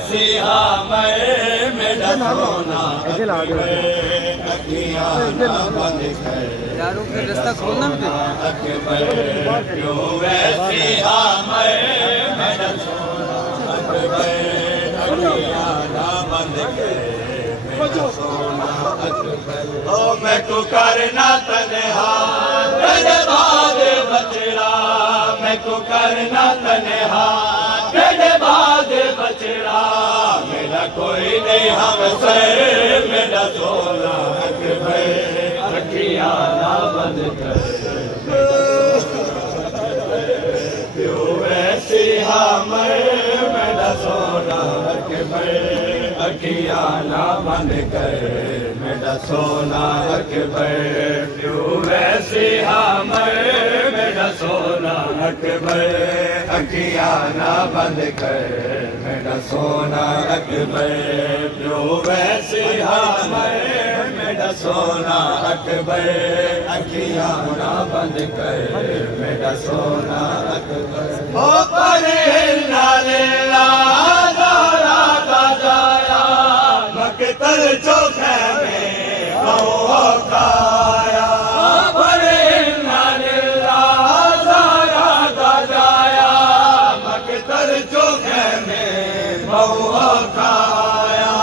वैसी मैं मेरा सोना अखियां ना बंद कर यारों का रास्ता खोलना भी क्यों वैसी मैं मेरा सोना अखियां ना बंद कर मेरा सोना ओ मैं को करना तन्हा तेरे बाद बचड़ा मैं को करना तन्हा तेरे बाद बचड़ा मेरा कोई नहीं हमसे मेरा सोना अखियां ना बंद कर क्यों ऐसी मेरा सोना अखियां ना बंद कर मेरा सोना क्यों ऐसी मेरा सोना अखियां ना बंद कर मेरा सोना क्यों वैसी मेरा सोना अखियां ना बंद कर मेरा सोना ओ परे नाले लारा का जाया मकतल चौथे में बहु खाया परे नाले लारा का जाया मकतल चौथे में बहु खाया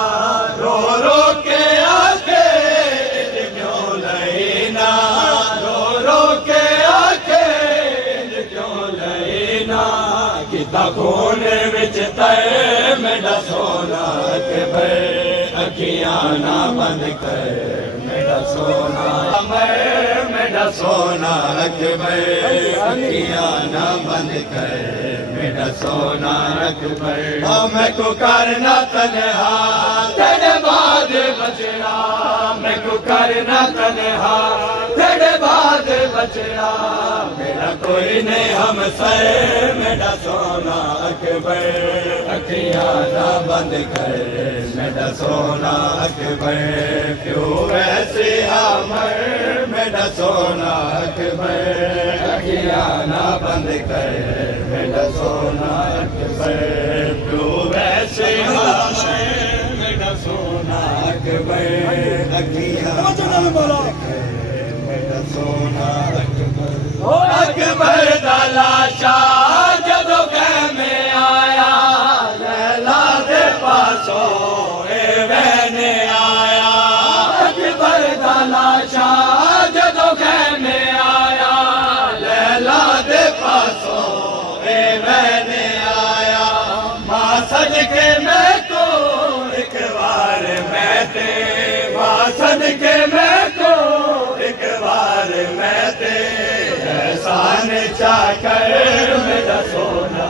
रो रो के आके क्यों लेना रो रो के आके क्यों लेना किता खून विच तय मेरा सोना अखियां ना बंद कर मेरा सोना मेरा सोना अखियां ना बंद कर मेरा सोना मैं को करना तन्हा तेरे बाद बचड़ा मैं को करना तन्हा तेरे बाद बचड़ा मेरा कोई नहीं हमसे मेरा सोना अखियां ना बंद कर मेरा सोना क्यों वैसे मेरा सोना अखियां ना बंद कर मेरा सोना क्यों वैसे मेरा सोना अखियां ना बंद कर मेरा सोना अकबर दा लाशा जदों कह में आया लैला दे पासों वैने आया अकबर दा लाशा जदों कह में आया लैला दे पासों वैने आया मां सदके मैं को एक बार मैं ते मां सदके मैं को एक बार मैं ते एहसान चाकर मेरा सोना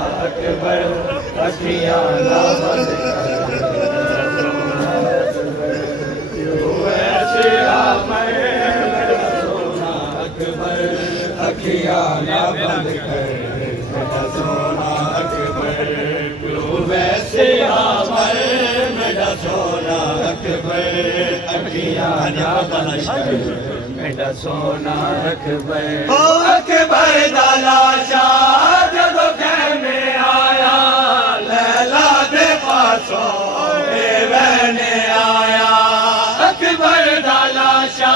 अखियां ना बंद अखियां ना बंद कर मेरा सोना क्यों वैसे मेरा सोना अखियां ना बंद कर मेरा सोना अकबर दा लाशा जदों कह में आया लैला दे पासों वैने आया अकबर दा लाशा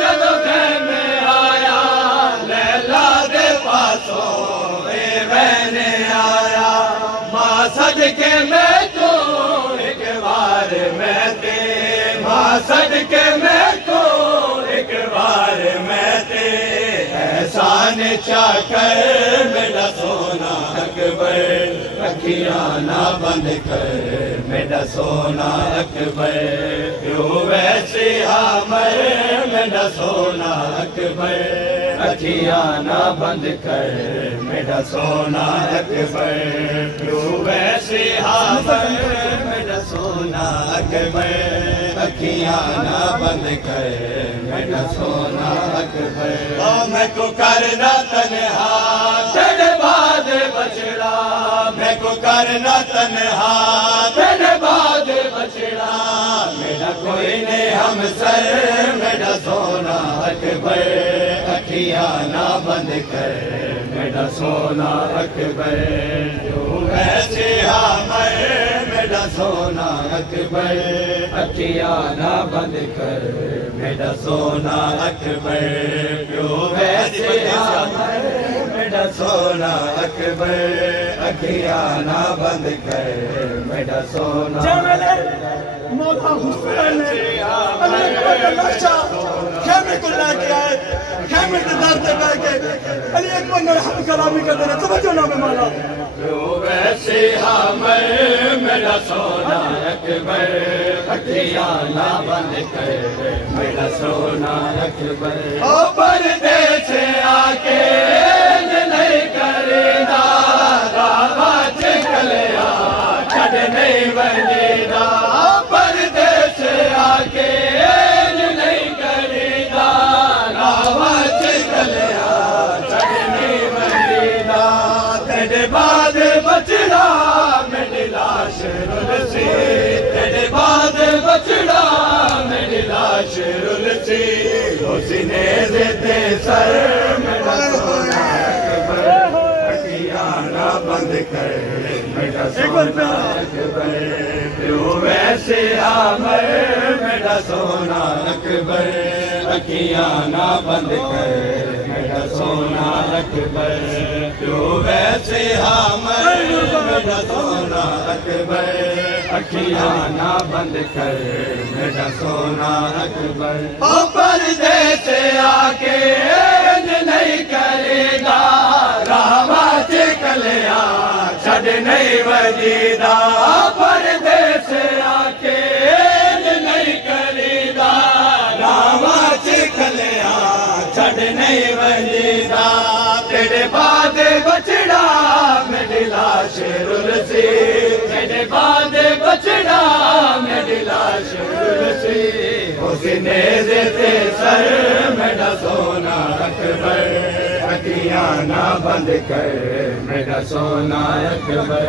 जदों कह में आया लैला दे पासों वैने आया मां सदके मैं को एक बार मैं ते मां सदके मैं को एक बार मैं ते एहसान चाकर मेरा सोना अखियां ना बंद कर मेरा सोना क्यों वैसे मेरा सोना अखियां ना बंद कर मेरा सोना क्यों वैसे मेरा सोना अखियां ना बंद कर मेरा सोना मैं को करना तन्हा तेरे बाद बचड़ा मैं को करना तन्हा तेरे बाद बचड़ा मेरा कोई नहीं हमसे मेरा सोना अखियां ना बंद कर मेरा सोना जो वैसे मेरा सोना अकबर, अखियां ना बंद कर मेरा सोना अकबर, प्यो वैसे आमर मेरा सोना अकबर, अखियां ना बंद कर मेरा सोना। मौला हुसैन ने अली अकबर का नक्शा खेमे को लेके आए, खेमे के दर पे बैठ के अली अकबर ने हम कलामी करते रहे। समझो ना मैं मौला वैसे हमर मेरा सोना अकबर, अखियां ना बंद कर मेरा सोना अकबर, ओ पर्दे से आके नहीं करेगा रावा चिकलिया छड़ नहीं बनेगा, पर्दे से आके नहीं करेगा रावा चिकलिया छड़ नहीं बनेगा, तेरे बाद बचड़ा मेरी लाश रुलसी, तेरे बाद बचड़ा मेरी लाश रुलसी, सीने देते सर मेरा सोना अकबर, अखियां ना बंद कर मेरा सोना अकबर, प्यो वैसे आमर मेरा सोना अकबर, अखियां ना बंद कर मेरा सोना अकबर, प्यो वैसे आमर मेरा सोना अकबर, अखियां ना बंद कर मेरा सोना अकबर, ओ पर्दे से आके नहीं करेगा रावा चिकलिया छड़ नहीं बजेगा, पर्दे से आके नहीं करेगा रावा चिकलिया छड़ नहीं बजेगा, तेरे बाद बचड़ा मेरी लाश रुलसी, तेरे बाद बचड़ा मेरी लाश रुलसी, सीने देते सर मेरा सोना अकबर, अखियां ना बंद कर मेरा सोना अकबर।